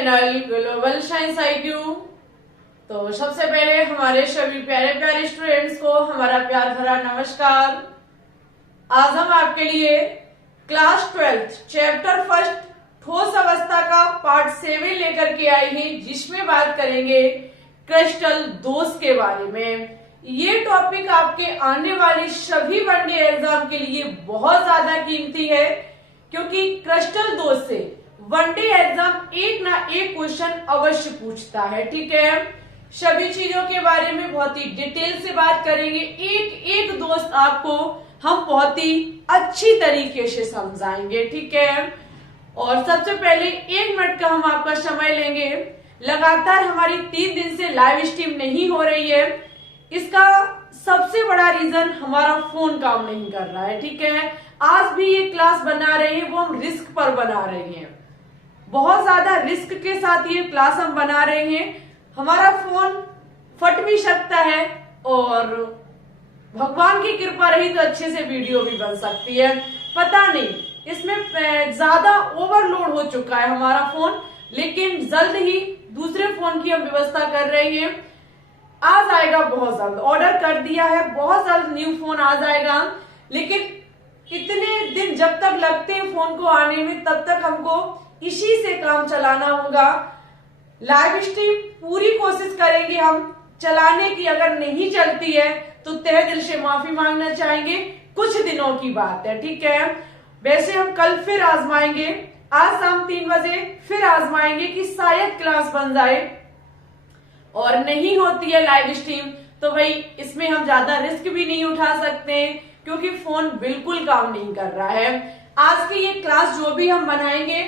Channel global science IQ। तो सबसे पहले हमारे सभी प्यारे प्यारे स्टूडेंट्स को हमारा प्यार भरा नमस्कार। आज हम आपके लिए क्लास 12 चैप्टर फर्स्ट ठोस अवस्था का पार्ट 7 लेकर के आए हैं, जिसमें बात करेंगे क्रिस्टल दोष के बारे में। ये टॉपिक आपके आने वाले सभी वनडे एग्जाम के लिए बहुत ज्यादा कीमती है, क्योंकि क्रिस्टल दोष से वनडे एग्जाम एक ना एक क्वेश्चन अवश्य पूछता है। ठीक है, सभी चीजों के बारे में बहुत ही डिटेल से बात करेंगे। एक एक दोस्त आपको हम बहुत ही अच्छी तरीके से समझाएंगे। ठीक है, और सबसे पहले 1 मिनट का हम आपका समय लेंगे। लगातार हमारी 3 दिन से लाइव स्ट्रीम नहीं हो रही है, इसका सबसे बड़ा रीजन हमारा फोन काम नहीं कर रहा है। ठीक है, आज भी ये क्लास बना रहे हैं, वो हम रिस्क पर बना रहे हैं, बहुत ज्यादा रिस्क के साथ ये क्लास हम बना रहे हैं। हमारा फोन फट भी सकता है और भगवान की कृपा रही तो अच्छे से वीडियो भी बन सकती है, पता नहीं। इसमें ज्यादा ओवरलोड हो चुका है हमारा फोन, लेकिन जल्द ही दूसरे फोन की हम व्यवस्था कर रहे हैं। आ जाएगा बहुत जल्द, ऑर्डर कर दिया है, बहुत जल्द न्यू फोन आ जाएगा। लेकिन इतने दिन जब तक लगते हैं फोन को आने में, तब तक हमको इसी से काम चलाना होगा। लाइव स्ट्रीम पूरी कोशिश करेंगे हम चलाने की, अगर नहीं चलती है तो तहे दिल से माफी मांगना चाहेंगे, कुछ दिनों की बात है। ठीक है, वैसे हम कल फिर आजमाएंगे, आज शाम 3 बजे फिर आजमाएंगे कि शायद क्लास बन जाए, और नहीं होती है लाइव स्ट्रीम तो भाई इसमें हम ज्यादा रिस्क भी नहीं उठा सकते हैं, क्योंकि फोन बिल्कुल काम नहीं कर रहा है। आज की ये क्लास जो भी हम बनाएंगे,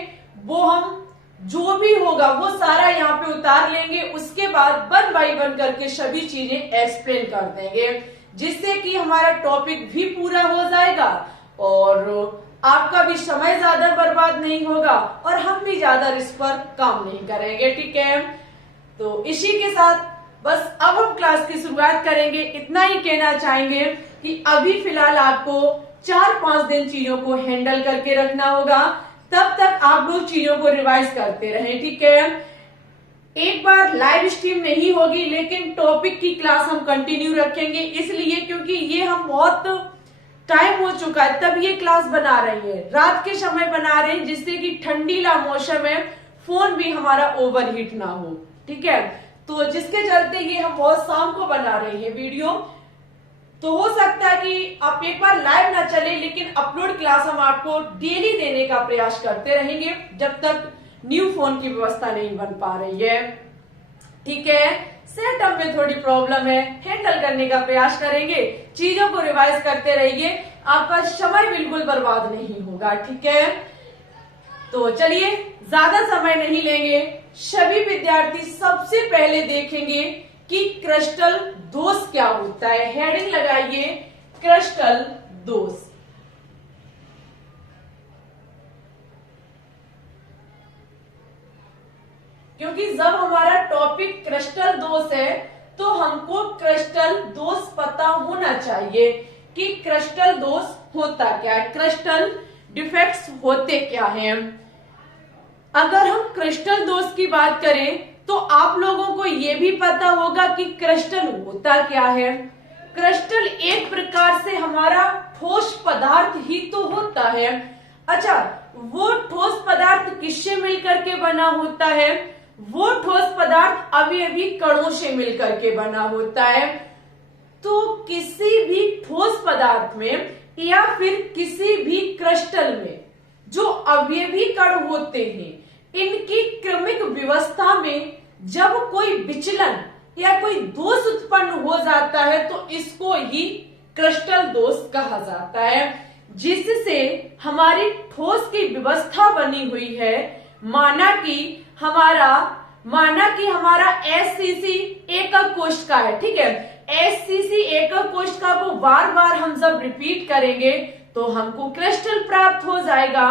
वो हम जो भी होगा वो सारा यहाँ पे उतार लेंगे, उसके बाद 1 बाय 1 करके सभी चीजें एक्सप्लेन कर देंगे, जिससे कि हमारा टॉपिक भी पूरा हो जाएगा और आपका भी समय ज्यादा बर्बाद नहीं होगा और हम भी ज्यादा रिस्क पर काम नहीं करेंगे। ठीक है, तो इसी के साथ बस अब हम क्लास की शुरुआत करेंगे। इतना ही कहना चाहेंगे कि अभी फिलहाल आपको 4-5 दिन चीजों को हैंडल करके रखना होगा, तब तक आप लोग चीजों को रिवाइज करते रहें। ठीक है, एक बार लाइव स्ट्रीम नहीं होगी, लेकिन टॉपिक की क्लास हम कंटिन्यू रखेंगे, इसलिए क्योंकि ये हम बहुत टाइम हो चुका है तब ये क्लास बना रही है, रात के समय बना रहे हैं, जिससे कि ठंडीला मौसम है, फोन भी हमारा ओवरहीट ना हो। ठीक है, तो जिसके चलते ये हम बहुत शाम को बना रहे हैं वीडियो। तो हो सकता है कि आप एक बार लाइव ना चले, लेकिन अपलोड क्लास हम आपको डेली देने का प्रयास करते रहेंगे, जब तक न्यू फोन की व्यवस्था नहीं बन पा रही है। ठीक है, सेटअप में थोड़ी प्रॉब्लम है, हैंडल करने का प्रयास करेंगे, चीजों को रिवाइज करते रहिए, आपका समय बिल्कुल बर्बाद नहीं होगा। ठीक है, तो चलिए ज्यादा समय नहीं लेंगे। सभी विद्यार्थी सबसे पहले देखेंगे कि क्रिस्टल दोष क्या होता है। हेडिंग लगाइए, क्रिस्टल दोष। क्योंकि जब हमारा टॉपिक क्रिस्टल दोष है तो हमको क्रिस्टल दोष पता होना चाहिए कि क्रिस्टल दोष होता क्या है, क्रिस्टल डिफेक्ट्स होते क्या हैं। अगर हम क्रिस्टल दोष की बात करें तो आप लोगों को यह भी पता होगा कि क्रिस्टल होता क्या है। क्रिस्टल एक प्रकार से हमारा ठोस पदार्थ ही तो होता है। अच्छा, वो ठोस पदार्थ किससे मिलकर के बना होता है? वो ठोस पदार्थ अवयवी कणों से मिलकर के बना होता है। तो किसी भी ठोस पदार्थ में या फिर किसी भी क्रिस्टल में जो अवयवी कण होते हैं, इनकी क्रमिक व्यवस्था में जब कोई विचलन या कोई दोष उत्पन्न हो जाता है तो इसको ही क्रिस्टल दोष कहा जाता है, जिससे हमारी ठोस की व्यवस्था बनी हुई है। माना कि हमारा SCC एकक कोशिका है। ठीक है, SCC एकक कोशिका को बार बार हम जब रिपीट करेंगे तो हमको क्रिस्टल प्राप्त हो जाएगा।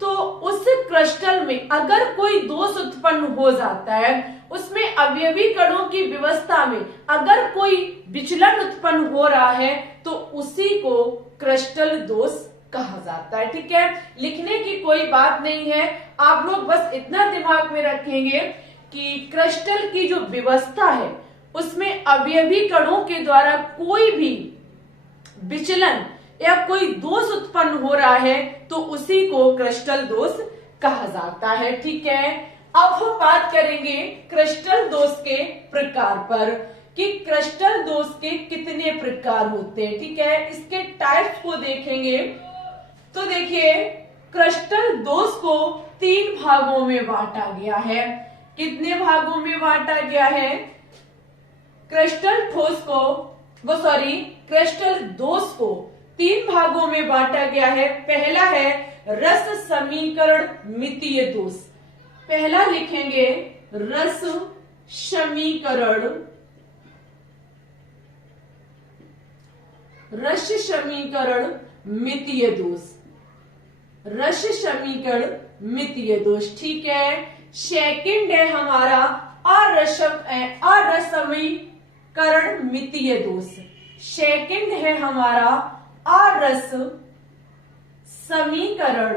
तो उस क्रिस्टल में अगर कोई दोष उत्पन्न हो जाता है, उसमें अवयवी कणों की व्यवस्था में अगर कोई विचलन उत्पन्न हो रहा है, तो उसी को क्रिस्टल दोष कहा जाता है। ठीक है, लिखने की कोई बात नहीं है, आप लोग बस इतना दिमाग में रखेंगे कि क्रिस्टल की जो व्यवस्था है उसमें अवयवी कणों के द्वारा कोई भी विचलन या कोई दोष उत्पन्न हो रहा है तो उसी को क्रिस्टल दोष कहा जाता है। ठीक है, अब हम बात करेंगे क्रिस्टल दोष के प्रकार पर कि क्रिस्टल दोष के कितने प्रकार होते हैं। ठीक है, इसके टाइप्स को देखेंगे तो देखिए क्रिस्टल दोष को 3 भागों में बांटा गया है। कितने भागों में बांटा गया है? क्रिस्टल दोष को 3 भागों में बांटा गया है। पहला है रस समीकरण मितीय दोष। पहला लिखेंगे रस समीकरण मितीय दोष। रस समीकरण मितीय दोष। ठीक है, सेकंड है हमारा अरसमीकरण मितीय दोष। सेकंड है हमारा अरस समीकरण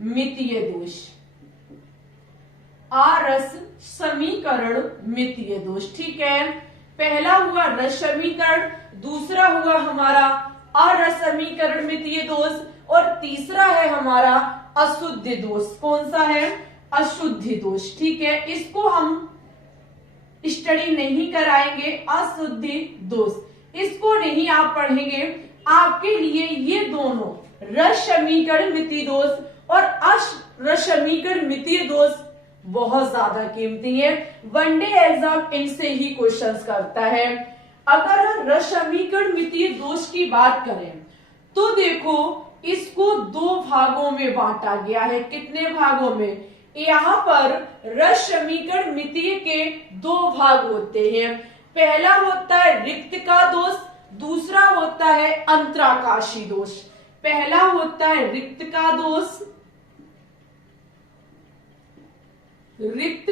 मितीय दोष। अरस समीकरण मितीय दोष। ठीक है, पहला हुआ रस समीकरण, दूसरा हुआ हमारा अरस समीकरण मितीय दोष और तीसरा है हमारा अशुद्ध दोष। कौन सा है? अशुद्ध दोष। ठीक है, इसको हम स्टडी नहीं कराएंगे। अशुद्ध दोष इसको नहीं आप पढ़ेंगे। आपके लिए ये दोनों रस समीकरण मितीय दोष और रस समीकरण मितीय दोष बहुत ज्यादा कीमती है। वनडे एग्जाम इनसे ही क्वेश्चंस करता है। अगर हम रस समीकरण मितीय दोष की बात करें तो देखो इसको 2 भागों में बांटा गया है। कितने भागों में? यहाँ पर रस समीकरण मितीय के 2 भाग होते हैं। पहला होता है रिक्त का दोष, दूसरा होता है अंतराकाशी दोष। पहला होता है रिक्त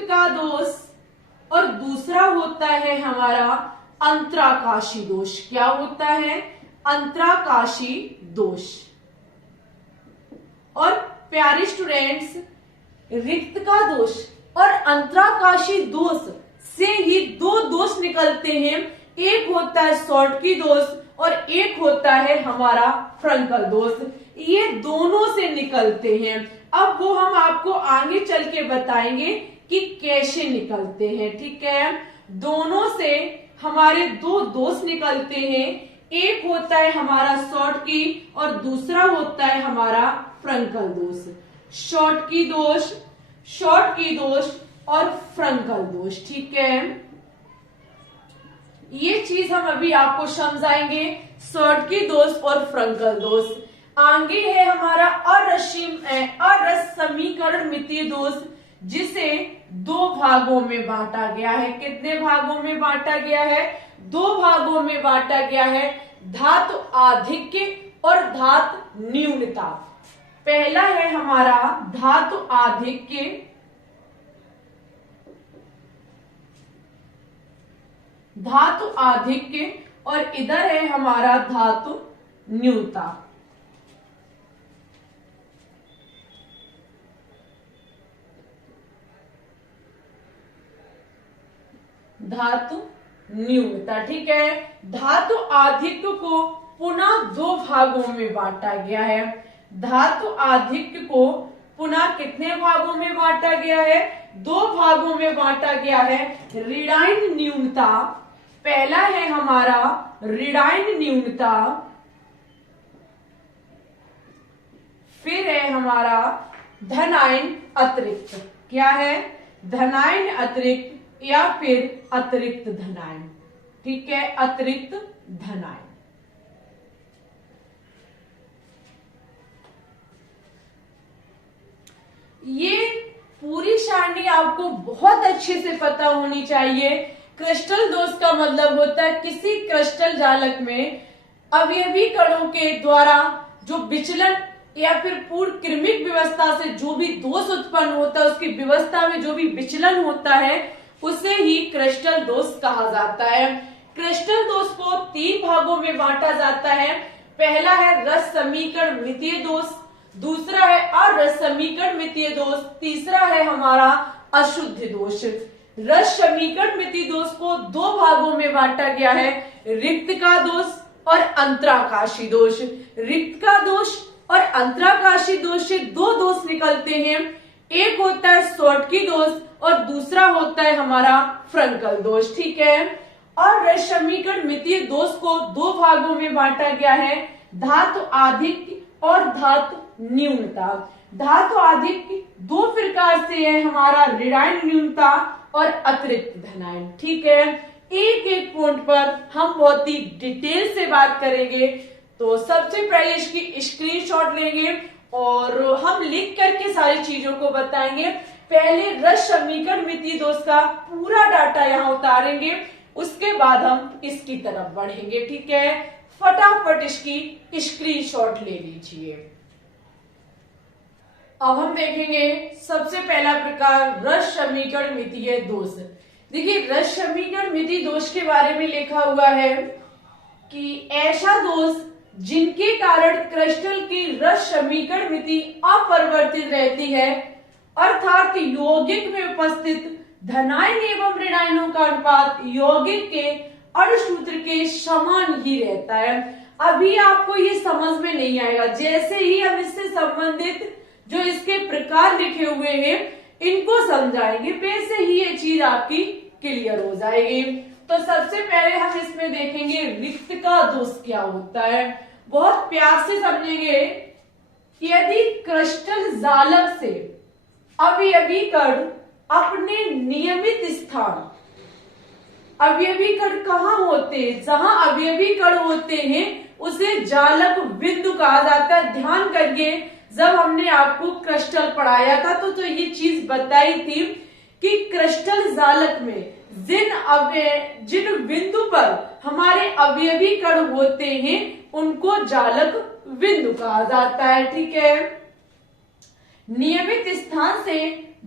का दोष और दूसरा होता है हमारा अंतराकाशी दोष। क्या होता है? अंतराकाशी दोष। और प्यारे स्टूडेंट्स, रिक्त का दोष और अंतराकाशी दोष से ही 2 दोष निकलते हैं। एक होता है शॉर्टकी दोष और एक होता है हमारा फ्रंकल दोष। ये दोनों से निकलते हैं। अब वो हम आपको आगे चल के बताएंगे कि कैसे निकलते हैं। ठीक है, दोनों से हमारे 2 दोष निकलते हैं। एक होता है हमारा शॉर्टकी और दूसरा होता है हमारा फ्रंकल दोष। शॉर्टकी दोष और फ्रंकल दोष। ठीक है, ये चीज हम अभी आपको समझाएंगे, शॉर्टकी दोष और फ्रंकल दोष। आगे है हमारा अरस समीकरण मितीय दोष, जिसे 2 भागों में बांटा गया है। कितने भागों में बांटा गया है? 2 भागों में बांटा गया है, धातु आधिक्य और धातु न्यूनता। पहला है हमारा धातु आधिक्य और इधर है हमारा धातु न्यूनता। धातु न्यूनता। ठीक है, धातु आधिक्य को पुनः 2 भागों में बांटा गया है। धातु आधिक्य को पुनः कितने भागों में बांटा गया है? 2 भागों में बांटा गया है। ऋणायन न्यूनता, पहला है हमारा ऋणायन न्यूनता, फिर है हमारा धनायन अतिरिक्त। क्या है? धनायन अतिरिक्त या फिर अतिरिक्त धनायन। ठीक है, अतिरिक्त धनायन। ये पूरी सारणी आपको बहुत अच्छे से पता होनी चाहिए। क्रिस्टल दोष का मतलब होता है किसी क्रिस्टल जालक में अवयवी कणों के द्वारा जो विचलन या फिर पूर्ण क्रमिक व्यवस्था से जो भी दोष उत्पन्न होता है, उसकी व्यवस्था में जो भी विचलन होता है उसे ही क्रिस्टल दोष कहा जाता है। क्रिस्टल दोष को 3 भागों में बांटा जाता है। पहला है रस समीकरण मितीय दोष, दूसरा है अरस समीकरण मितीय दोष, तीसरा है हमारा अशुद्ध दोष। रस समीकरण मितीय दोष को 2 भागों में बांटा गया है, रिक्त का दोष और अंतराकाशी दोष। रिक्त का दोष और अंतराकाशी दोष से 2 दोष निकलते हैं, एक होता है शॉर्टकी दोष और दूसरा होता है हमारा फ्रंकल दोष। ठीक है। और रस समीकरण मितीय दोष को 2 भागों में बांटा गया है, धातु आधिक्य और धातु न्यूनता। धातु आधिक्य 2 प्रकार से है, हमारा ऋणायन न्यूनता और अतिरिक्त धनायन। ठीक है। एक एक पॉइंट पर हम बहुत ही डिटेल से बात करेंगे। तो सबसे पहले इसकी स्क्रीनशॉट लेंगे और हम लिख करके सारी चीजों को बताएंगे। पहले रस समीकरण मितीय दोष का पूरा डाटा यहाँ उतारेंगे, उसके बाद हम इसकी तरफ बढ़ेंगे। ठीक है। फटाफट इसकी स्क्रीनशॉट ले लीजिए। अब हम देखेंगे सबसे पहला प्रकार रस समीकरण मितीय दोष। देखिए रस समीकरण मितीय दोष के बारे में लिखा हुआ है कि ऐसा दोष जिनके कारण क्रिस्टल की रस समीकरण मिति अपरिवर्तित रहती है, अर्थात यौगिक में उपस्थित धनायन एवं ऋणायनों का अनुपात यौगिक के अणुसूत्र के समान ही रहता है। अभी आपको ये समझ में नहीं आएगा, जैसे ही हम इससे संबंधित जो इसके प्रकार लिखे हुए हैं इनको समझाएंगे, वैसे ही ये चीज आपकी क्लियर हो जाएगी। तो सबसे पहले हम इसमें देखेंगे रिक्त का दोष क्या होता है। बहुत प्यार से समझेंगे। यदि क्रिस्टल जालक से अवयवी कण अपने नियमित स्थान, अवयवी कण कहाँ होते हैं, जहां अवयवी कण होते हैं उसे जालक बिंदु कहा जाता है। ध्यान करिए, जब हमने आपको क्रिस्टल पढ़ाया था तो ये चीज बताई थी कि क्रिस्टल जालक में जिन बिंदु पर हमारे अवयवी कण होते हैं उनको जालक बिंदु कहा जाता है। ठीक है। नियमित स्थान से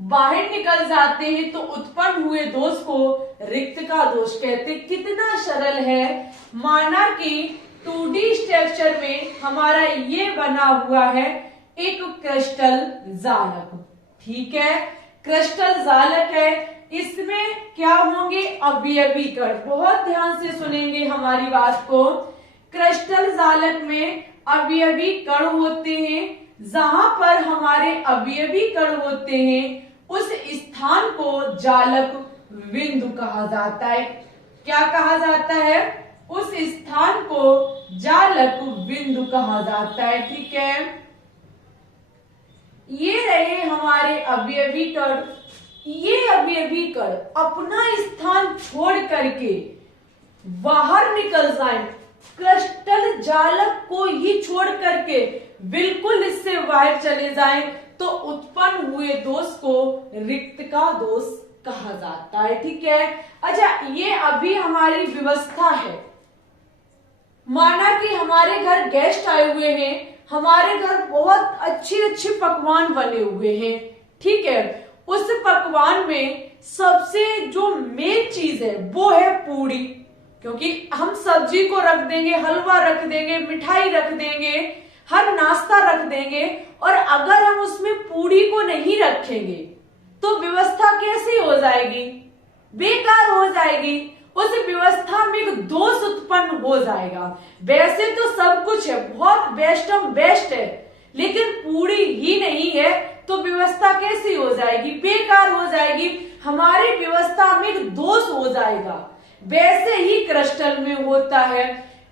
बाहर निकल जाते हैं तो उत्पन्न हुए दोष को रिक्त का दोष कहते हैं। कितना सरल है। माना कि 2D स्ट्रक्चर में हमारा ये बना हुआ है एक क्रिस्टल जालक। ठीक है। क्रिस्टल जालक है, इसमें क्या होंगे अवयवी कण। बहुत ध्यान से सुनेंगे हमारी बात को। क्रिस्टल जालक में अवयवी कण होते हैं, जहां पर हमारे अवयवी कण होते हैं उस स्थान को जालक बिंदु कहा जाता है। क्या कहा जाता है? उस स्थान को जालक बिंदु कहा जाता है। ठीक है। ये रहे हमारे अवयवी कण। ये अवयवी कण अपना स्थान छोड़ करके बाहर निकल जाए, क्रिस्टल जालक को ही छोड़ करके बिल्कुल इससे बाहर चले जाए तो उत्पन्न हुए दोष को रिक्त का दोष कहा जाता है। ठीक है। अच्छा, ये अभी हमारी व्यवस्था है। माना कि हमारे घर गेस्ट आए हुए हैं, हमारे घर बहुत अच्छे पकवान बने हुए हैं। ठीक है। उस पकवान में सबसे जो मेन चीज है वो है पूरी, क्योंकि हम सब्जी को रख देंगे, हलवा रख देंगे, मिठाई रख देंगे, हर नाश्ता रख देंगे, और अगर हम उसमें पूरी को नहीं रखेंगे तो व्यवस्था कैसी हो जाएगी? बेकार हो जाएगी। उस व्यवस्था में एक दोष उत्पन्न हो जाएगा। वैसे तो सब कुछ है, बहुत बेस्ट है, लेकिन पूरी ही नहीं है तो व्यवस्था कैसी हो जाएगी? बेकार हो जाएगी। हमारी व्यवस्था में एक दोष हो जाएगा। वैसे ही क्रिस्टल में होता है।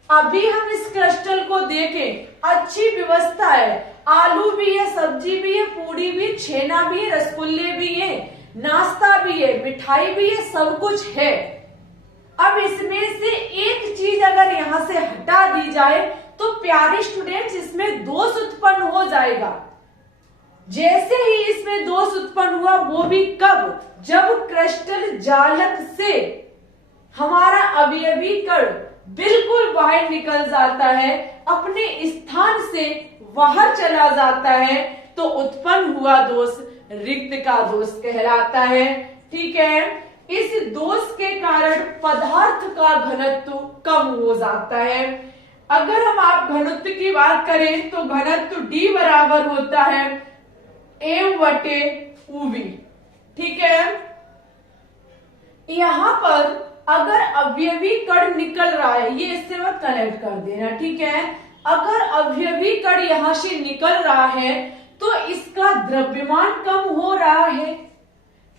अभी हम इस क्रिस्टल को देखें, अच्छी व्यवस्था है, आलू भी है, सब्जी भी है, पूरी भी, छेना भी है, रसगुल्ले भी है, नाश्ता भी है, मिठाई भी है, सब कुछ है। अब इसमें से एक चीज अगर यहां से हटा दी जाए तो प्यारे स्टूडेंट्स इसमें दोष उत्पन्न हो जाएगा। जैसे ही इसमें दोष उत्पन्न हुआ, वो भी कब? जब क्रिस्टल जालक से हमारा अवयवी कण बिल्कुल बाहर निकल जाता है, अपने स्थान से बाहर चला जाता है, तो उत्पन्न हुआ दोष रिक्त का दोष कहलाता है। ठीक है। इस दोष के कारण पदार्थ का घनत्व कम हो जाता है। अगर हम आप घनत्व की बात करें तो घनत्व D बराबर होता है M/UV। ठीक है, यहां पर अगर अवयवी कण निकल रहा है, ये इससे मत कनेक्ट कर देना। ठीक है, अगर अवयवी कण यहां से निकल रहा है तो इसका द्रव्यमान कम हो रहा है।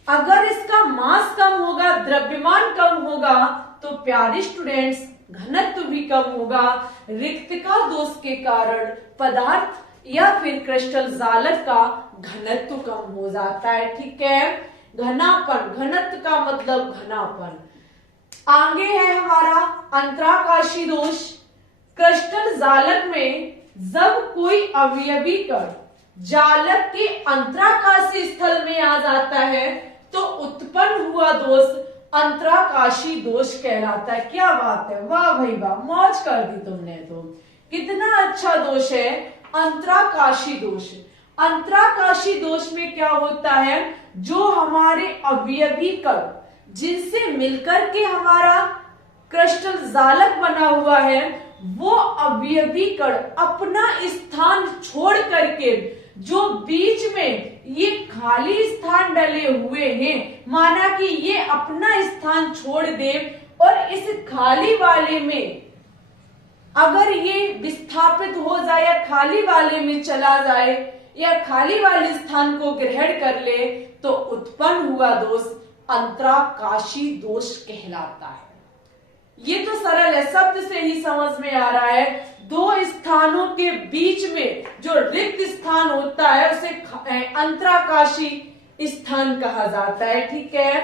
अगर इसका मास कम होगा, द्रव्यमान कम होगा, तो प्यारे स्टूडेंट्स घनत्व भी कम होगा। रिक्तता दोष के कारण पदार्थ या फिर क्रिस्टल जालक का घनत्व कम हो जाता है। ठीक है, घनापन, घनत्व का मतलब घनापन। आगे है हमारा अंतराकाशी दोष। क्रिस्टल जालक में जब कोई अवयवी कण जालक के अंतराकाशी स्थल में आ जाता है तो उत्पन्न हुआ दोष अंतराकाशी दोष कहलाता है। क्या बात है, वाह भाई वाह, मौज कर दी तुमने तो, कितना अच्छा दोष है अंतराकाशी दोष। अंतराकाशी दोष में क्या होता है, जो हमारे अवयवी कण जिनसे मिलकर के हमारा क्रिस्टल जालक बना हुआ है, वो अवयवी कण अपना स्थान छोड़ करके जो बीच में ये खाली स्थान डले हुए हैं, माना कि ये अपना स्थान छोड़ दे और इस खाली वाले में अगर ये विस्थापित हो जाए या खाली वाले में चला जाए या खाली वाले स्थान को ग्रहण कर ले तो उत्पन्न हुआ दोष अंतराकाशी दोष कहलाता है। ये तो सरल है, शब्द से ही समझ में आ रहा है। दो स्थानों के बीच में जो रिक्त स्थान होता है उसे अंतराकाशी स्थान कहा जाता है। ठीक है,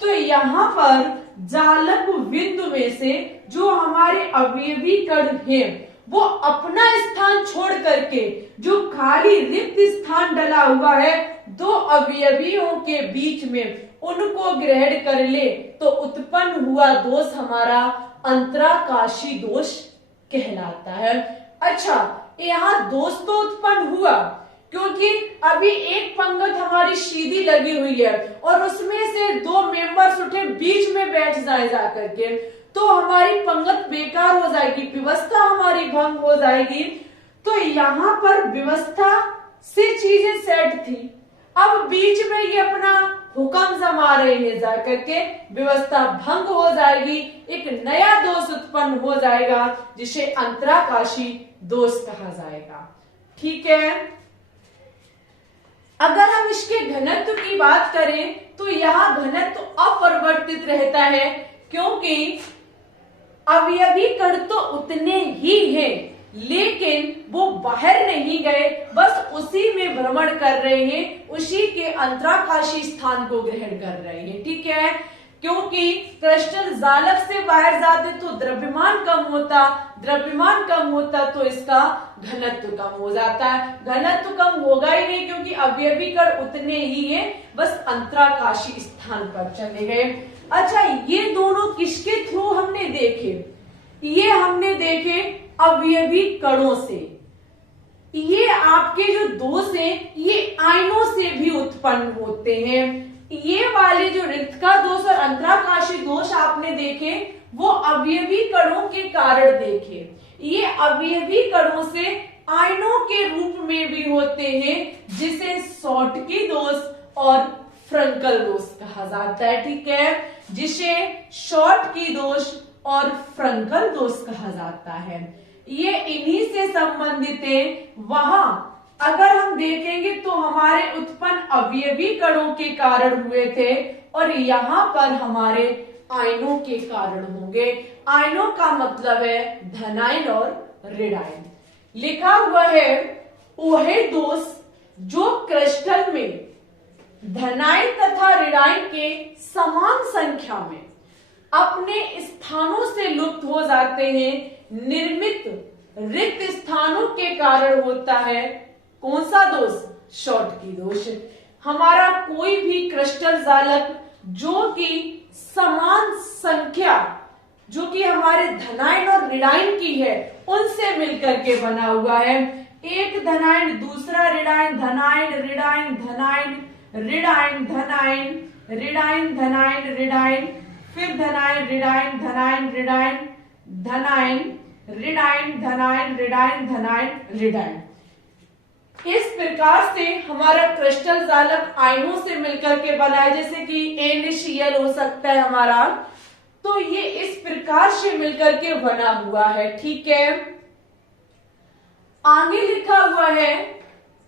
तो यहाँ पर जालक बिंदु में से जो हमारे अवयवी कण हैं वो अपना स्थान छोड़ करके जो खाली रिक्त स्थान डला हुआ है दो अवयवियों के बीच में उनको ग्रहण कर ले तो उत्पन्न हुआ दोष हमारा अंतराकाशी दोष कहलाता है। अच्छा, यहाँ दोष तो उत्पन्न हुआ क्योंकि अभी एक पंक्ति हमारी सीधी लगी हुई है और उसमें से दो मेंबर्स उठे बीच में बैठ जाए जाकर के, तो हमारी पंक्ति बेकार हो जाएगी, व्यवस्था हमारी भंग हो जाएगी। तो यहाँ पर व्यवस्था से चीजें सेट थी, अब बीच में ये अपना हुक्म जमा रहे हैं जाकर के, व्यवस्था भंग हो जाएगी, एक नया दोष उत्पन्न हो जाएगा जिसे अंतराकाशी दोष कहा जाएगा। ठीक है, अगर हम इसके घनत्व की बात करें तो यहाँ घनत्व अपरिवर्तित रहता है क्योंकि अवयवी कण तो उतने ही हैं लेकिन वो बाहर नहीं गए, बस उसी में भ्रमण कर रहे हैं, उसी के अंतराकाशी स्थान को ग्रहण कर रहे हैं। ठीक है, क्योंकि क्रिस्टल जालक से बाहर जाते तो द्रव्यमान कम होता, द्रव्यमान कम होता तो इसका घनत्व कम हो जाता है। घनत्व कम होगा ही नहीं क्योंकि अवयवी कण उतने ही हैं, बस अंतराकाशी स्थान पर चले गए। अच्छा, ये दोनों किसके थ्रू हमने देखे? ये हमने देखे अवयवी कणों से। ये आपके जो दोष हैं ये आयनों से भी उत्पन्न होते हैं। ये वाले जो रिक्तता दोष और अंतराकाशी दोष आपने देखे वो अवयवी कणों के कारण देखे। ये अवयवी कणों से आयनों के रूप में भी होते हैं जिसे शॉटकी दोष और फ्रंकल दोष कहा जाता है। ठीक है, जिसे शॉटकी दोष और फ्रंकल दोष कहा जाता है। ये इन्हीं से संबंधित है। वहां अगर हम देखेंगे तो हमारे उत्पन्न अवयवी कणों के कारण हुए थे और यहाँ पर हमारे आयनों के कारण होंगे। आयनों का मतलब है धनायन और ऋणायन। लिखा हुआ है वह दोष जो क्रिस्टल में धनायन तथा ऋणायन के समान संख्या में अपने स्थानों से लुप्त हो जाते हैं, निर्मित रिक्त स्थानों के कारण होता है। कौन सा दोष? शॉटकी दोष। हमारा कोई भी क्रिस्टल जालक जो कि समान संख्या जो कि हमारे धनायन और ऋणायन की है उनसे मिलकर के बना हुआ है। एक धनायन दूसरा ऋणायन, धनायन ऋणायन, धनायन ऋणायन, धनायन ऋणायन धनायन ऋणायन, फिर धनायन ऋणायन धनायन ऋणायन धनायन ऋणायन धनायन ऋणायन धनायन ऋणायन। इस प्रकार से हमारा क्रिस्टल जालक आयनों से मिलकर के बना है, जैसे कि NaCl हो सकता है हमारा, तो ये इस प्रकार से मिलकर के बना हुआ है। ठीक है, आगे लिखा हुआ है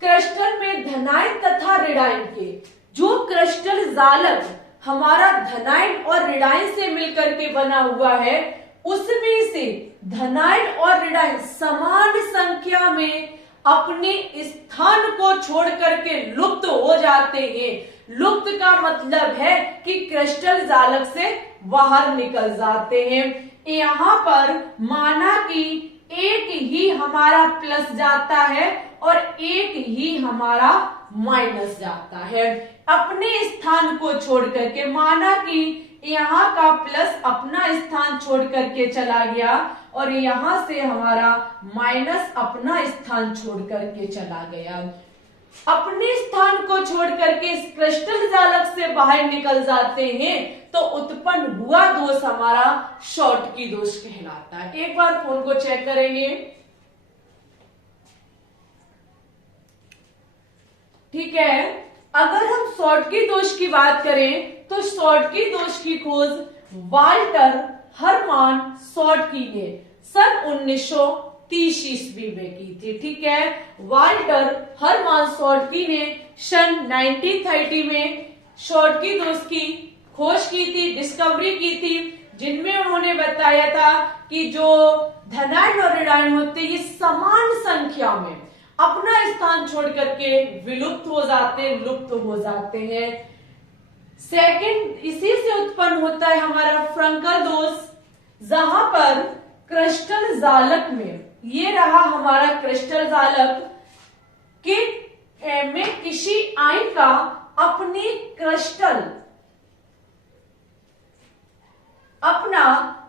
क्रिस्टल में धनायन तथा ऋणायन के, जो क्रिस्टल जालक हमारा धनायन और ऋणायन से मिलकर के बना हुआ है, उसमें से धनायन और ऋणायन समान संख्या में अपने स्थान को छोड़ करके लुप्त हो जाते हैं। लुप्त का मतलब है कि क्रिस्टल जालक से बाहर निकल जाते हैं। यहाँ पर माना कि एक ही हमारा प्लस जाता है और एक ही हमारा माइनस जाता है अपने स्थान को छोड़ करके। माना कि यहाँ का प्लस अपना स्थान छोड़ करके चला गया और यहाँ से हमारा माइनस अपना स्थान छोड़ करके चला गया। अपने स्थान को छोड़ करके इस क्रिस्टल जालक से बाहर निकल जाते हैं तो उत्पन्न हुआ दोष हमारा शॉर्टकी दोष कहलाता है। एक बार फोन को चेक करेंगे। ठीक है, अगर हम शॉर्टकी दोष की बात करें तो शॉर्टकी दोष की खोज वाल्टर हरमान शॉर्टकी ने सन 1930 ईस्वी में की थी। ठीक है, वाल्टर हरमान शॉर्टकी ने सन 1930 में शॉर्टकी दोष की खोज की थी, डिस्कवरी की थी, जिनमें उन्होंने बताया था कि जो धनायन और ऋणायन होते ये समान संख्या में अपना स्थान छोड़ करके विलुप्त हो जाते, लुप्त हो जाते हैं। सेकंड, इसी से उत्पन्न होता है हमारा फ्रंकल दोष, जहां पर क्रिस्टल जालक में, ये रहा हमारा क्रिस्टल जालक के में किसी आयन का अपनी क्रिस्टल अपना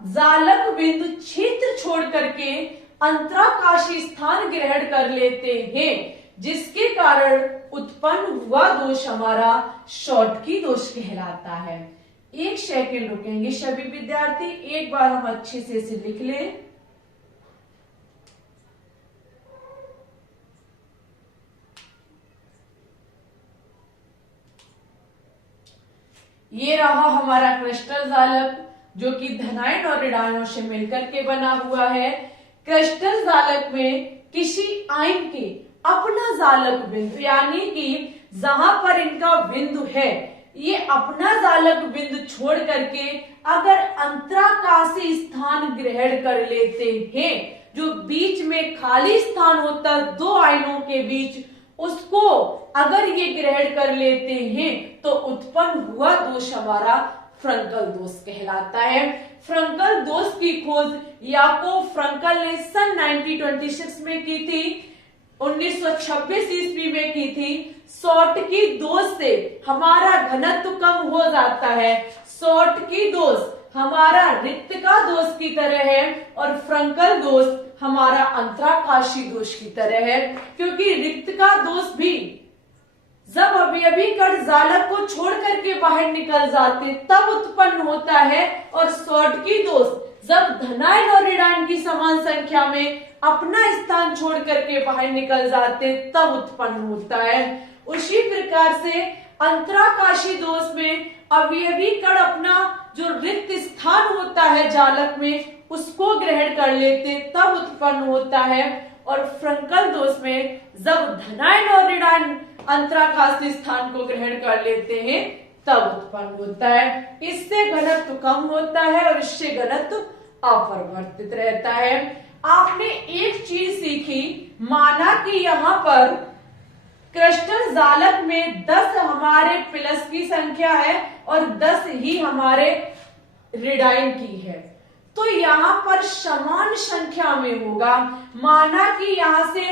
जालक बिंदु क्षेत्र छोड़ करके अंतराकाशी स्थान ग्रहण कर लेते हैं, जिसके कारण उत्पन्न हुआ दोष हमारा शॉर्टकी दोष कहलाता है। एक सेकंड रुकेंगे सभी विद्यार्थी, एक बार हम अच्छे से इसे लिख लें। ये रहा हमारा क्रिस्टल जालक जो कि धनायन और ऋणायनों से मिलकर के बना हुआ है। क्रिस्टल जालक में किसी आयन के अपना जालक बिंदु, यानी कि जहां पर इनका बिंदु है, ये अपना जालक बिंदु छोड़ करके अगर अंतराकाशी स्थान ग्रहण कर लेते हैं, जो बीच में खाली स्थान होता है दो आयनों के बीच, उसको अगर ये ग्रहण कर लेते हैं तो उत्पन्न हुआ दोष हमारा फ्रंकल दोष कहलाता है। फ्रंकल दोष की खोज याकोब फ्रंकल ने सन 1926 में की थी, 1926 ईस्वी में की थी। शॉर्टकी दोष से हमारा घनत्व कम हो जाता है। शॉर्टकी दोष हमारा रिक्तका दोष की तरह है और फ्रंकल दोष हमारा अंतराकाशी दोष की तरह है, क्योंकि रिक्तका दोष भी जब अभी कण जालक को छोड़ करके बाहर निकल जाते तब उत्पन्न होता है, और शॉर्टकी दोष जब धनायन और ऋणायन की समान संख्या में अपना स्थान छोड़ करके बाहर निकल जाते तब उत्पन्न होता है। उसी प्रकार से अंतराकाशी दोष में अवयवी कण अपना जो रिक्त स्थान होता है जालक में उसको ग्रहण कर लेते तब उत्पन्न होता है, और फ्रंकल दोष में जब धनायन और ऋणायन अंतराकाशी स्थान को ग्रहण कर लेते हैं तब उत्पन्न होता है। इससे घनत्व कम होता है और इससे घनत्व अपरिवर्तित रहता है। आपने एक चीज सीखी, माना कि यहाँ पर क्रिस्टल जालक में 10 हमारे प्लस की संख्या है और 10 ही हमारे ऋणायन की है, तो यहाँ पर समान संख्या में होगा। माना कि यहाँ से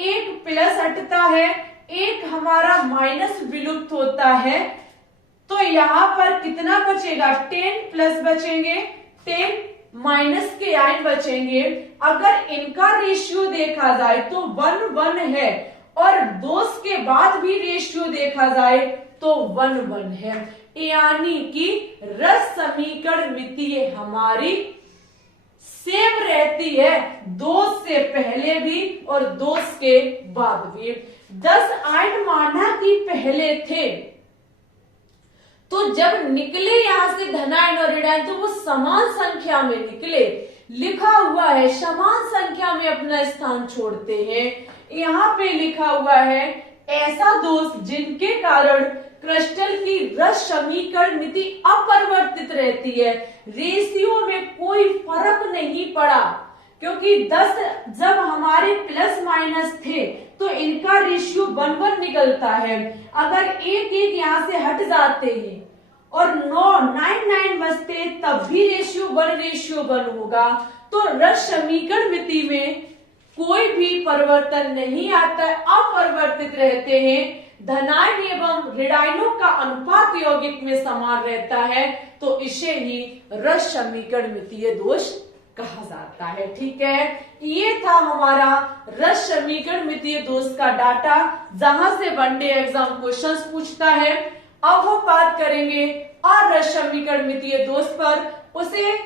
एक प्लस हटता है, एक हमारा माइनस विलुप्त होता है, तो यहाँ पर कितना बचेगा? 10 प्लस बचेंगे, 10 माइनस के आयन बचेंगे। अगर इनका रेशियो देखा जाए तो 1-1 है, और दोष के बाद भी रेशियो देखा जाए तो 1-1 है। यानी कि रस समीकरण मितीय हमारी सेम रहती है दोष से पहले भी और दोष के बाद भी। 10 आयन माना कि पहले थे, तो जब निकले यहां से धनायन और ऋणायन तो वो समान संख्या में निकले, लिखा हुआ है समान संख्या में अपना स्थान छोड़ते हैं। यहाँ पे लिखा हुआ है ऐसा दोष जिनके कारण क्रिस्टल की रस समीकरण मिति अपरिवर्तित रहती है, रेशियो में कोई फर्क नहीं पड़ा, क्योंकि 10 जब हमारे प्लस माइनस थे तो इनका रेशियो 1:1 निकलता है। अगर एक एक यहाँ से हट जाते हैं और 9 बचते तब भी रेशियो 1:1 होगा। तो रस समीकरण मिति में कोई भी परिवर्तन नहीं आता है, अपरिवर्तित रहते हैं। धनायन एवं ऋणायनों का अनुपात यौगिक में समान रहता है, तो इसे ही रस समीकरण मितीय दोष कहा जाता है। ठीक है, ये था हमारा रस समीकरण मितीय दोष का डाटा, जहां से वनडे एग्जाम क्वेश्चंस पूछता है। अब हम बात करेंगे अरस समीकरण मितीय दोष पर। उसे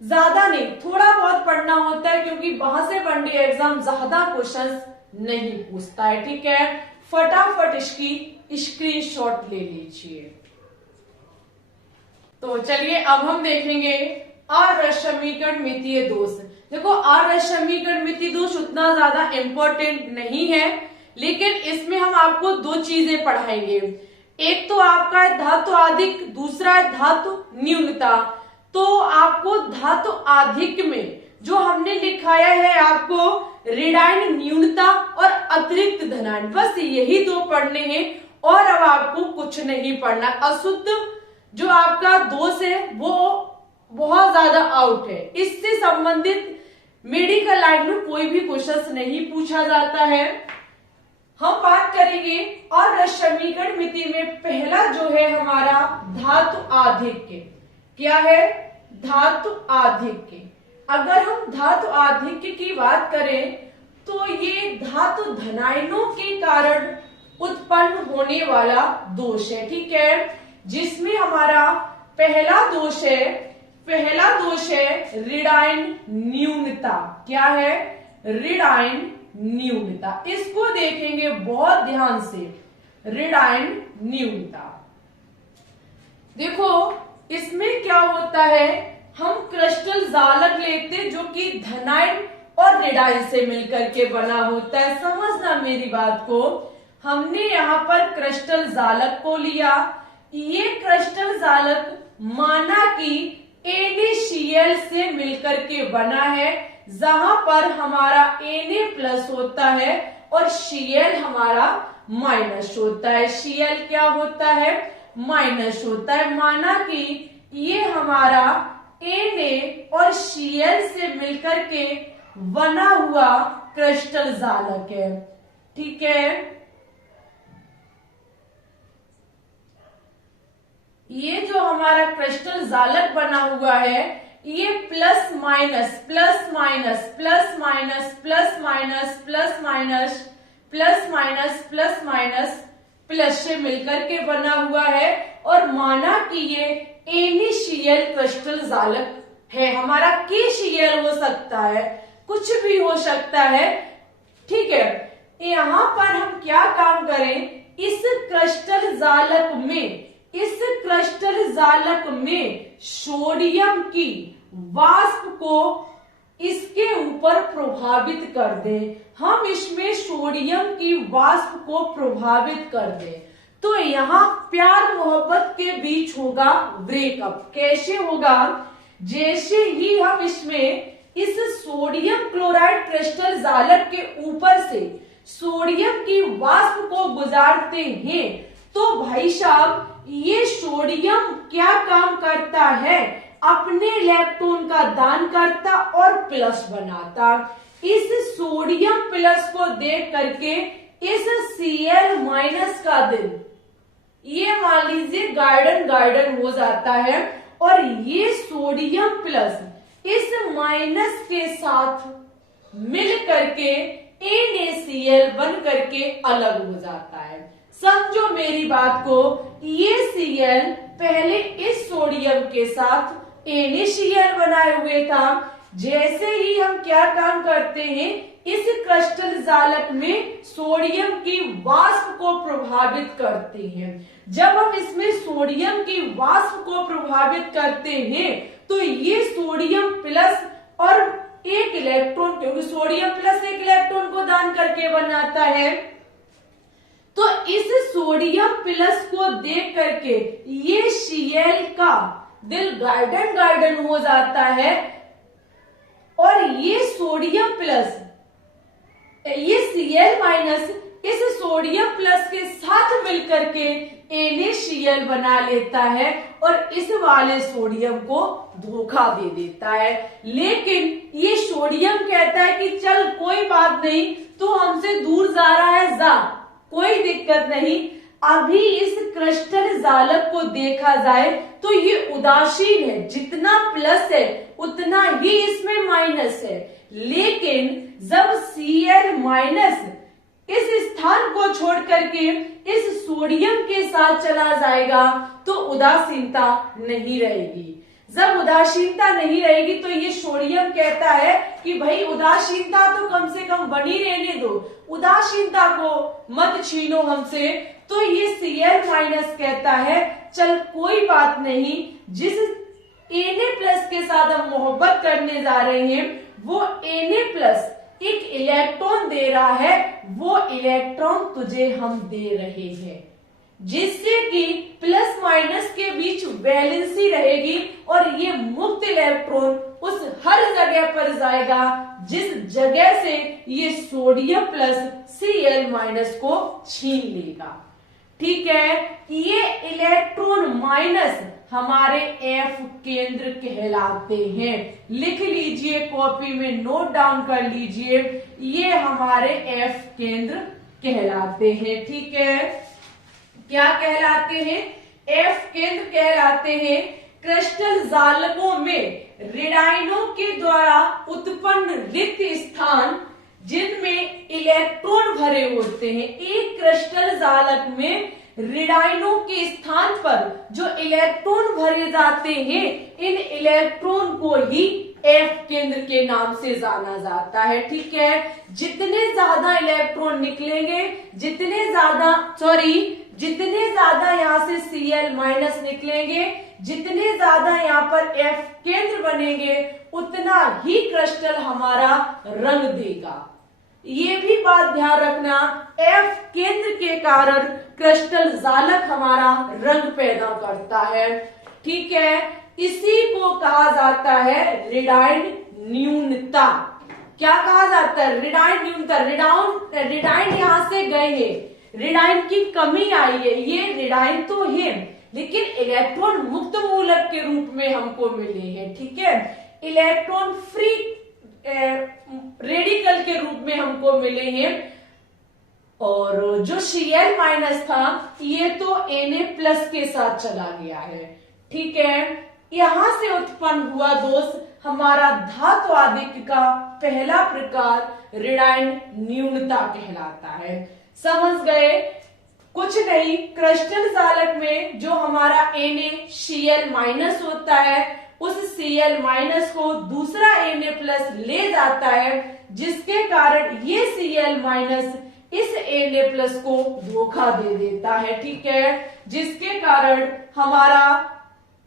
ज्यादा नहीं, थोड़ा बहुत पढ़ना होता है, क्योंकि वहां से वनडे एग्जाम ज्यादा क्वेश्चंस नहीं पूछता है। ठीक है, फटाफट इसकी स्क्रीनशॉट ले लीजिए। तो चलिए अब हम देखेंगे अरस समीकरण मितीय दोष। देखो, अरस समीकरण मितीय दोष उतना ज्यादा इंपॉर्टेंट नहीं है, लेकिन इसमें हम आपको दो चीजें पढ़ाएंगे। एक तो आपका धातु आधिक, दूसरा धातु न्यूनता। तो आपको धातु आधिक में जो हमने लिखाया है आपको ऋणायन न्यूनता और अतिरिक्त धनायन, बस यही दो पढ़ने हैं और अब आपको कुछ नहीं पढ़ना। अशुद्ध जो आपका दोष है वो बहुत ज्यादा आउट है, इससे संबंधित मेडिकल लाइन में कोई भी क्वेश्चन नहीं पूछा जाता है। हम बात करेंगे और समीकरण मिति में पहला जो है हमारा धातु आधिक्य। क्या है? धातु आधिक्य। अगर हम धातु आधिक्य की बात करें तो ये धातु धनायनों के कारण उत्पन्न होने वाला दोष है। ठीक है, जिसमें हमारा पहला दोष है ऋणायन न्यूनता। क्या है? ऋणायन न्यूनता। इसको देखेंगे बहुत ध्यान से। ऋणायन न्यूनता, देखो इसमें क्या होता है, हम क्रिस्टल जालक लेते जो कि धनायन और ऋणायन से मिलकर के बना होता है। समझना मेरी बात को, हमने यहाँ पर क्रिस्टल जालक को लिया। ये क्रिस्टल जालक माना कि NaCl से मिलकर के बना है, जहां पर हमारा Na+ होता है और Cl हमारा माइनस होता है। Cl क्या होता है? माइनस होता है। माना कि ये हमारा Na और Cl से मिलकर के बना हुआ क्रिस्टल जालक है। ठीक है, ये जो हमारा क्रिस्टल जालक बना हुआ है ये plus minus plus minus plus minus plus minus plus minus plus minus plus minus plus से मिलकर के बना हुआ है और माना कि ये NaCl क्रिस्टल जालक है। हमारा KCl हो सकता है, कुछ भी हो सकता है। ठीक है, यहाँ पर हम क्या काम करें, इस क्रिस्टल जालक में सोडियम की वाष्प को इसके ऊपर प्रभावित कर दें। हम इसमें सोडियम की वाष्प को प्रभावित कर दें तो यहाँ प्यार मोहब्बत के बीच होगा ब्रेकअप। कैसे होगा? जैसे ही हम इसमें इस सोडियम क्लोराइड क्रिस्टल जालक के ऊपर से सोडियम की वाष्प को गुजारते हैं तो भाई साहब ये सोडियम क्या काम करता है, अपने इलेक्ट्रॉन का दान करता और प्लस बनाता। इस सोडियम प्लस को देख करके इस Cl- का दिल ये मान लीजिए गार्डन हो जाता है और ये सोडियम प्लस इस माइनस के साथ मिल करके NaCl बन करके अलग हो जाता है। समझो मेरी बात को, ये Cl पहले इस सोडियम के साथ NaCl बनाए हुए था। जैसे ही हम क्या काम करते हैं, इस क्रिस्टल जालक में सोडियम की वाष्प को प्रभावित करते हैं। जब हम इसमें सोडियम की वाष्प को प्रभावित करते हैं तो ये सोडियम प्लस और एक इलेक्ट्रॉन, क्योंकि सोडियम प्लस एक इलेक्ट्रॉन को दान करके बनाता है, तो इस सोडियम प्लस को देख करके ये Cl का दिल गार्डन गार्डन हो जाता है और ये सोडियम प्लस, ये Cl माइनस इस सोडियम प्लस के साथ मिलकर के NaCl बना लेता है और इस वाले सोडियम को धोखा दे देता है। लेकिन ये सोडियम कहता है कि चल कोई बात नहीं, तू हमसे दूर जा रहा है, जा, कोई दिक्कत नहीं। अभी इस क्रिस्टल जालक को देखा जाए तो ये उदासीन है, जितना प्लस है उतना ही इसमें माइनस है। लेकिन जब Cl माइनस इस स्थान को छोड़ करके इस सोडियम के साथ चला जाएगा तो उदासीनता नहीं रहेगी। जब उदासीनता नहीं रहेगी तो ये सोडियम कहता है कि भाई उदासीनता तो कम से कम बनी रहने दो, उदासीनता को मत छीनो हमसे। तो ये Cl माइनस कहता है चल कोई बात नहीं, जिस Na प्लस के साथ हम मोहब्बत करने जा रहे हैं वो Na प्लस एक इलेक्ट्रॉन दे रहा है, वो इलेक्ट्रॉन तुझे हम दे रहे हैं, जिससे कि प्लस माइनस के बीच बैलेंसी रहेगी और ये मुक्त इलेक्ट्रॉन उस हर जगह पर जाएगा जिस जगह से ये सोडियम प्लस Cl माइनस को छीन लेगा। ठीक है, ये इलेक्ट्रॉन माइनस हमारे F केंद्र कहलाते हैं। लिख लीजिए, कॉपी में नोट डाउन कर लीजिए, ये हमारे F केंद्र कहलाते हैं। ठीक है, क्या कहलाते हैं? F केंद्र कहलाते हैं। क्रिस्टल जालकों में रेडाइनों के द्वारा उत्पन्न रिक्त स्थान जिनमें इलेक्ट्रॉन भरे होते हैं। एक क्रिस्टल जालक में रेडाइनों के स्थान पर जो इलेक्ट्रॉन भरे जाते हैं, इन इलेक्ट्रॉन को ही F केंद्र के नाम से जाना जाता है। ठीक है, जितने ज्यादा इलेक्ट्रॉन निकलेंगे, जितने ज्यादा यहाँ से Cl माइनस निकलेंगे, जितने ज्यादा यहाँ पर F केंद्र बनेंगे, उतना ही क्रिस्टल हमारा रंग देगा। ये भी बात ध्यान रखना, F केंद्र के कारण क्रिस्टल जालक हमारा रंग पैदा करता है। ठीक है, इसी को कहा जाता है रेडाइन न्यूनता। क्या कहा जाता है? रेडाइन न्यूनता। रेडाइन यहां से गए हैं, रेडाइन की कमी आई है। ये रेडाइन तो है लेकिन इलेक्ट्रॉन मुक्त मूलक के रूप में हमको मिले हैं। ठीक है, इलेक्ट्रॉन फ्री रेडिकल के रूप में हमको मिले हैं। और जो Cl माइनस था ये तो Na प्लस के साथ चला गया है। ठीक है, यहां से उत्पन्न हुआ दोष हमारा धात्वादिक का पहला प्रकार रेडाइन न्यूनता कहलाता है। समझ गए? कुछ नहीं, क्रिस्टल जालक में जो हमारा NaCl माइनस होता है, उस Cl माइनस को दूसरा Na प्लस ले जाता है, जिसके कारण ये Cl माइनस इस Na प्लस को धोखा दे देता है। ठीक है, जिसके कारण हमारा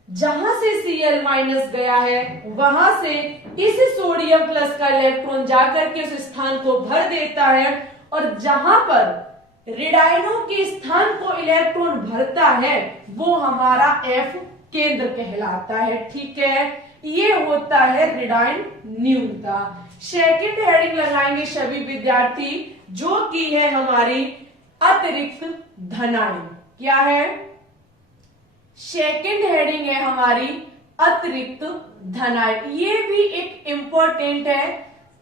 जहां से Cl माइनस गया है वहां से इस सोडियम प्लस का इलेक्ट्रॉन जाकर के उस स्थान को भर देता है, और जहां पर रेडाइनों के स्थान को इलेक्ट्रॉन भरता है वो हमारा F केंद्र कहलाता है। ठीक है, ये होता है रेडाइन न्यूनता। सेकंड हेडिंग लगाएंगे सभी विद्यार्थी, जो कि है हमारी अतिरिक्त धनायन। क्या है? सेकंड हेडिंग है हमारी अतिरिक्त धनायन। ये भी एक इंपॉर्टेंट है,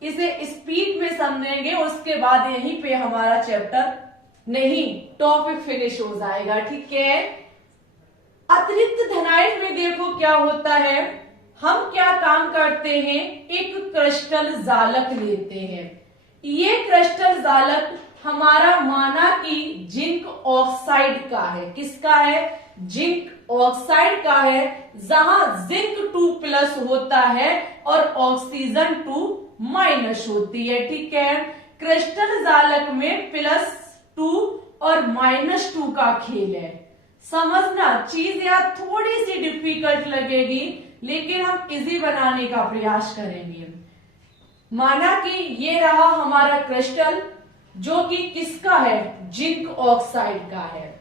इसे स्पीड में समझेंगे, उसके बाद यहीं पे हमारा चैप्टर नहीं टॉपिक फिनिश हो जाएगा। ठीक है, अतिरिक्त धनायन में देखो क्या होता है। हम क्या काम करते हैं, एक क्रिस्टल जालक लेते हैं। ये क्रिस्टल जालक हमारा माना कि जिंक ऑक्साइड का है। किसका है? जिंक ऑक्साइड का है, जहां जिंक 2+ होता है और ऑक्सीजन 2- होती है। ठीक है, क्रिस्टल जालक में +2 और -2 का खेल है। समझना, चीज यहाँ थोड़ी सी डिफिकल्ट लगेगी, लेकिन हम इजी बनाने का प्रयास करेंगे। माना कि ये रहा हमारा क्रिस्टल, जो कि किसका है? जिंक ऑक्साइड का है।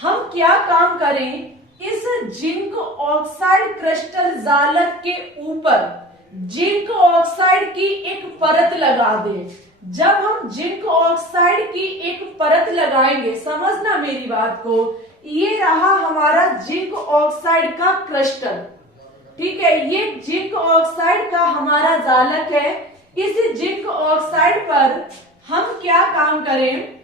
हम क्या काम करें? इस जिंक ऑक्साइड क्रिस्टल जालक के ऊपर जिंक ऑक्साइड की एक परत लगा दें। जब हम जिंक ऑक्साइड की एक परत लगाएंगे, समझना मेरी बात को, ये रहा हमारा जिंक ऑक्साइड का क्रिस्टल। ठीक है, ये जिंक ऑक्साइड का हमारा जालक है। इस जिंक ऑक्साइड पर हम क्या काम करें?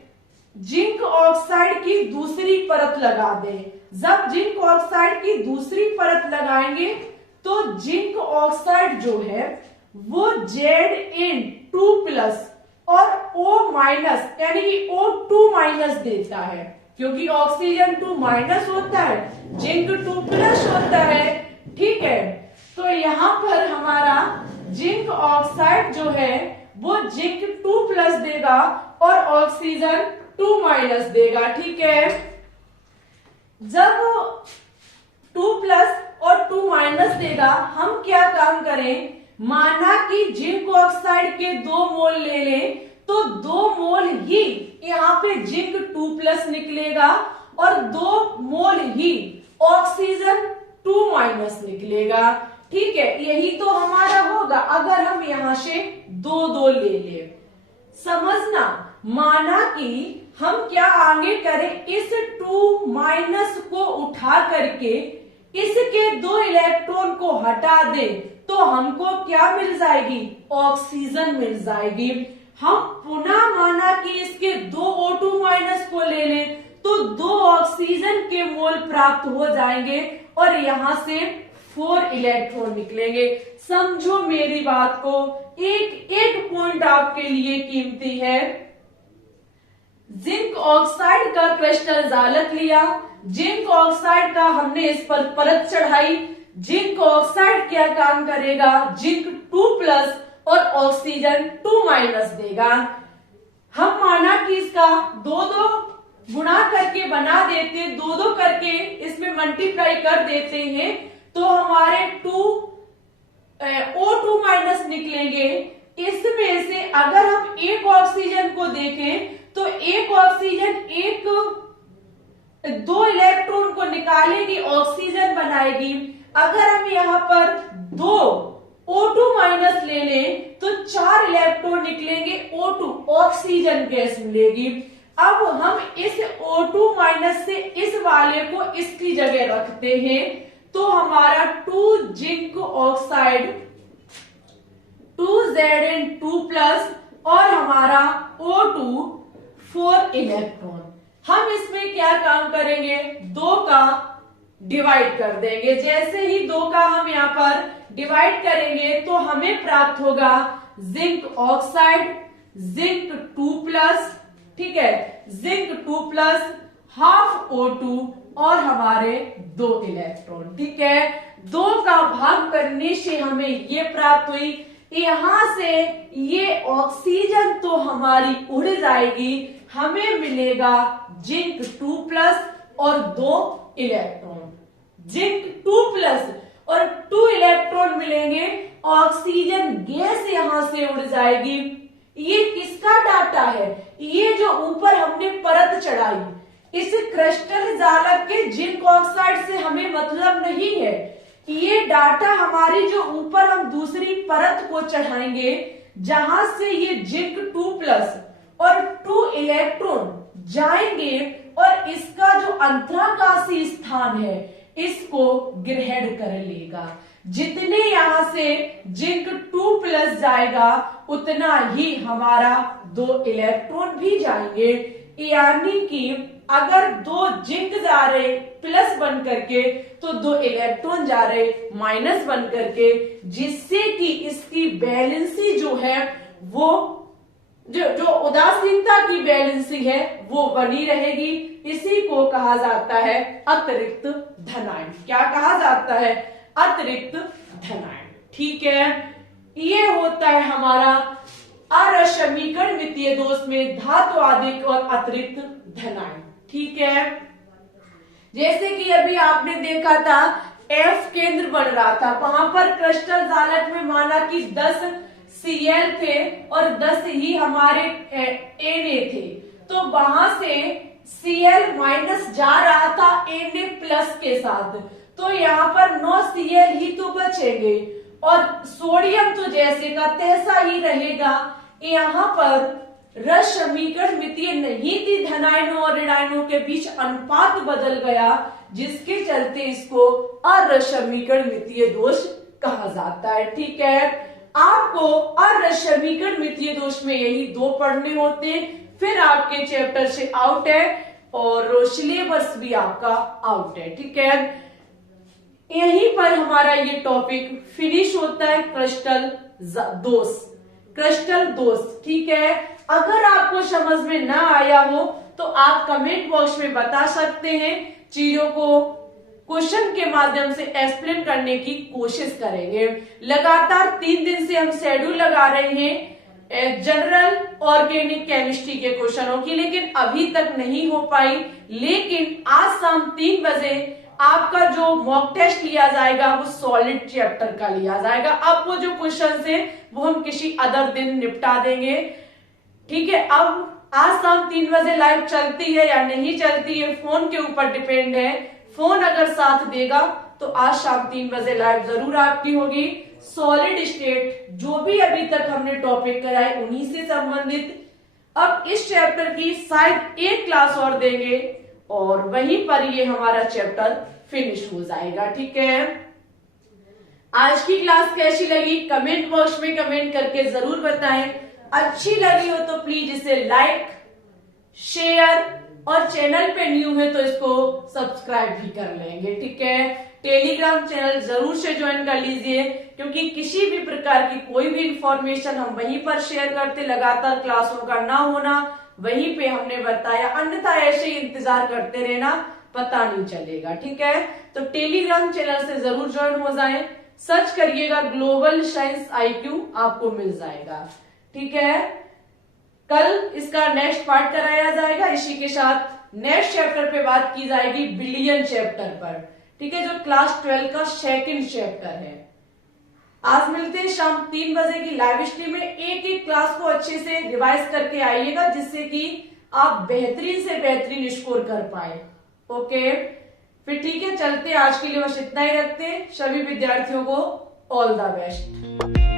जिंक ऑक्साइड की दूसरी परत लगा दें। जब जिंक ऑक्साइड की दूसरी परत लगाएंगे तो जिंक ऑक्साइड जो है वो Zn2+ और O- यानी कि O2- देता है, क्योंकि ऑक्सीजन 2- होता है, जिंक 2+ होता है। ठीक है, तो यहां पर हमारा जिंक ऑक्साइड जो है वो जिंक 2+ देगा और ऑक्सीजन 2- देगा। ठीक है, जब 2+ और 2- देगा, हम क्या काम करें? माना कि जिंक ऑक्साइड के 2 मोल ले लें, तो 2 मोल ही यहाँ पे जिंक 2+ निकलेगा और 2 मोल ही ऑक्सीजन 2- निकलेगा। ठीक है, यही तो हमारा होगा अगर हम यहां से 2 ले ले। समझना, माना कि हम क्या आगे करें? इस 2- को उठा करके इसके 2 इलेक्ट्रॉन को हटा दें, तो हमको क्या मिल जाएगी? ऑक्सीजन मिल जाएगी। हम पुनः माना कि इसके 2 O2- को ले लें, तो 2 ऑक्सीजन के मोल प्राप्त हो जाएंगे और यहां से 4 इलेक्ट्रॉन निकलेंगे। समझो मेरी बात को, एक एक पॉइंट आपके लिए कीमती है। जिंक ऑक्साइड का क्रिस्टल जालक लिया, जिंक ऑक्साइड का हमने इस पर परत चढ़ाई। जिंक ऑक्साइड क्या काम करेगा? जिंक 2+ और ऑक्सीजन 2- देगा। हम माना कि इसका 2 गुणा करके बना देते, 2 करके इसमें मल्टीप्लाई कर देते हैं, तो हमारे O2- निकलेंगे। इसमें से अगर हम एक ऑक्सीजन को देखें तो एक ऑक्सीजन 2 इलेक्ट्रॉन को निकालेगी, ऑक्सीजन बनाएगी। अगर हम यहाँ पर 2 O2- ले लें तो 4 इलेक्ट्रॉन निकलेंगे, O2 ऑक्सीजन गैस मिलेगी। अब हम इस O2- से इस वाले को इसकी जगह रखते हैं, तो हमारा 2 जिंक ऑक्साइड 2 Zn2+ और हमारा O2 4 इलेक्ट्रॉन। हम इसमें क्या काम करेंगे? 2 का डिवाइड कर देंगे। जैसे ही 2 का हम यहाँ पर डिवाइड करेंगे तो हमें प्राप्त होगा जिंक ऑक्साइड, जिंक 2+, ठीक है, जिंक 2+ हाफ O2 और हमारे 2 इलेक्ट्रॉन। ठीक है, 2 का भाग करने से हमें ये प्राप्त हुई। यहां से ये ऑक्सीजन तो हमारी उड़ जाएगी, हमें मिलेगा जिंक 2+ और 2 इलेक्ट्रॉन। जिंक 2+ और 2 इलेक्ट्रॉन मिलेंगे, ऑक्सीजन गैस यहां से उड़ जाएगी। ये किसका डाटा है? ये जो ऊपर हमने परत चढ़ाई, इस क्रिस्टल जालक के जिंक ऑक्साइड से हमें मतलब नहीं है। ये डाटा हमारी जो ऊपर हम दूसरी परत को चढ़ाएंगे, जहां से ये जिंक 2+ और 2 इलेक्ट्रॉन जाएंगे और इसका जो अंतराकाशी स्थान है इसको ग्रहण कर लेगा। जितने यहां से जिंक 2+ जाएगा उतना ही हमारा 2 इलेक्ट्रॉन भी जाएंगे। यानी कि अगर 2 जिंक जा रहे प्लस बन करके तो 2 इलेक्ट्रॉन जा रहे माइनस बन करके, जिससे कि इसकी बैलेंसी जो है वो जो उदासीनता की बैलेंसिंग है वो बनी रहेगी। इसी को कहा जाता है अतिरिक्त धनायन। क्या कहा जाता है? अतिरिक्त धनायन। ठीक है, ये होता है हमारा अरसमीकरण मितीय दोष में धातु आदि और अतिरिक्त धनायन। ठीक है, जैसे कि अभी आपने देखा था एफ केंद्र बन रहा था, वहां पर क्रिस्टल जालक में माना कि 10 Cl थे और 10 ही हमारे Na थे, तो वहां से Cl माइनस जा रहा था Na प्लस के साथ, तो यहाँ पर 9 Cl ही तो बचेंगे और सोडियम तो जैसे का तैसा ही रहेगा। यहाँ पर रस समीकरण मितीय नहीं थी, धनायनों और ऋणायनों के बीच अनुपात बदल गया, जिसके चलते इसको अरस समीकरण मितीय दोष कहा जाता है। ठीक है, आपको अरस समीकरण मितीय दोष में यही 2 पढ़ने होते हैं, फिर आपके चैप्टर से आउट है और सिलेबस भी आपका आउट है। ठीक है, यहीं पर हमारा ये टॉपिक फिनिश होता है, क्रिस्टल दोष। क्रिस्टल दोष, ठीक है। अगर आपको समझ में ना आया हो तो आप कमेंट बॉक्स में बता सकते हैं, चीजों को क्वेश्चन के माध्यम से एक्सप्लेन करने की कोशिश करेंगे। लगातार 3 दिन से हम शेड्यूल लगा रहे हैं जनरल ऑर्गेनिक केमिस्ट्री के क्वेश्चनों की, लेकिन अभी तक नहीं हो पाई। लेकिन आज शाम 3 बजे आपका जो मॉक टेस्ट लिया जाएगा वो सॉलिड चैप्टर का लिया जाएगा। अब वो जो क्वेश्चन है वो हम किसी अदर दिन निपटा देंगे। ठीक है, अब आज शाम 3 बजे लाइव चलती है या नहीं चलती है फोन के ऊपर डिपेंड है। फोन अगर साथ देगा तो आज शाम 3 बजे लाइव जरूर आपकी होगी। सॉलिड स्टेट जो भी अभी तक हमने टॉपिक कराए उन्हीं से संबंधित अब इस चैप्टर की शायद एक क्लास और देंगे और वहीं पर ये हमारा चैप्टर फिनिश हो जाएगा। ठीक है, आज की क्लास कैसी लगी कमेंट बॉक्स में कमेंट करके जरूर बताएं। अच्छी लगी हो तो प्लीज इसे लाइक, शेयर और चैनल पे न्यू है तो इसको सब्सक्राइब भी कर लेंगे। ठीक है, टेलीग्राम चैनल जरूर से ज्वाइन कर लीजिए, क्योंकि किसी भी प्रकार की कोई भी इंफॉर्मेशन हम वहीं पर शेयर करते, लगातार क्लासों का ना होना वहीं पे हमने बताया, अन्यथा ऐसे ही इंतजार करते रहना पता नहीं चलेगा। ठीक है, तो टेलीग्राम चैनल से जरूर ज्वाइन हो जाएं। सर्च करिएगा ग्लोबल साइंस IQ, आपको मिल जाएगा। ठीक है, कल इसका नेक्स्ट पार्ट कराया जाएगा। इसी के साथ नेक्स्ट चैप्टर पे बात की जाएगी बिलियन चैप्टर पर। ठीक है, जो क्लास 12 का सेकंड चैप्टर है। आज मिलते हैं शाम 3 बजे की लाइव स्ट्रीम में। एक क्लास को अच्छे से रिवाइज करके आइएगा, जिससे कि आप बेहतरीन से बेहतरीन स्कोर कर पाए। ओके, फिर ठीक है, चलते आज के लिए बस इतना ही रखते हैं। सभी विद्यार्थियों को ऑल द बेस्ट।